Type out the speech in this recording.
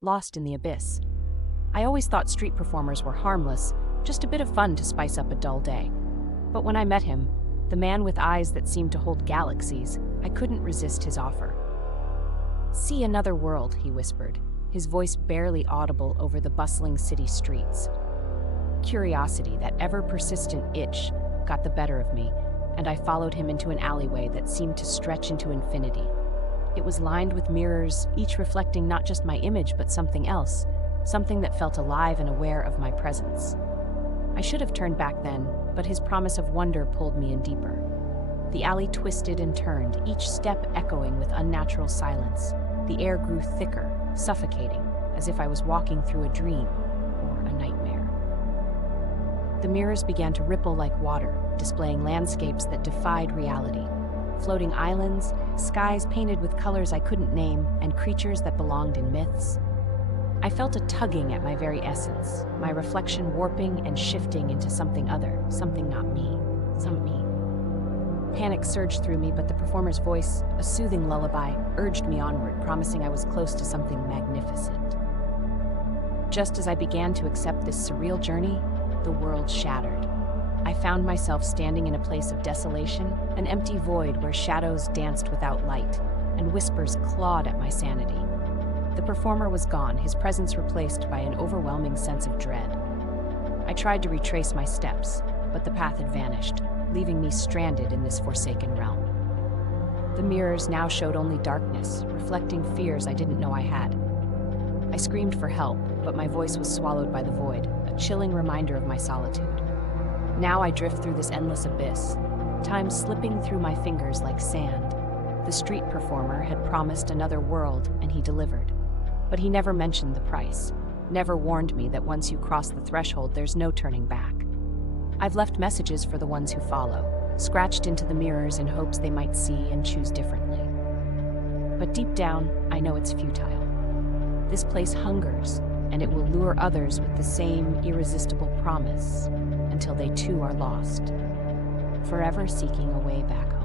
lost in the abyss. I always thought street performers were harmless, just a bit of fun to spice up a dull day. But when I met him, the man with eyes that seemed to hold galaxies, I couldn't resist his offer. "See another world," he whispered, his voice barely audible over the bustling city streets. Curiosity, that ever-persistent itch, got the better of me, and I followed him into an alleyway that seemed to stretch into infinity. It was lined with mirrors, each reflecting not just my image but something else, something that felt alive and aware of my presence. I should have turned back then, but his promise of wonder pulled me in deeper. The alley twisted and turned, each step echoing with unnatural silence. The air grew thicker, suffocating, as if I was walking through a dream or a nightmare. The mirrors began to ripple like water, displaying landscapes that defied reality. Floating islands, skies painted with colors I couldn't name, and creatures that belonged in myths. I felt a tugging at my very essence, my reflection warping and shifting into something other, something not me, some me. Panic surged through me, but the performer's voice, a soothing lullaby, urged me onward, promising I was close to something magnificent. Just as I began to accept this surreal journey, the world shattered. I found myself standing in a place of desolation, an empty void where shadows danced without light, and whispers clawed at my sanity. The performer was gone, his presence replaced by an overwhelming sense of dread. I tried to retrace my steps, but the path had vanished, leaving me stranded in this forsaken realm. The mirrors now showed only darkness, reflecting fears I didn't know I had. I screamed for help, but my voice was swallowed by the void, a chilling reminder of my solitude. Now I drift through this endless abyss, time slipping through my fingers like sand. The street performer had promised another world, and he delivered. But he never mentioned the price, never warned me that once you cross the threshold, there's no turning back. I've left messages for the ones who follow, scratched into the mirrors in hopes they might see and choose differently. But deep down, I know it's futile. This place hungers, and it will lure others with the same irresistible promise until they too are lost, forever seeking a way back home.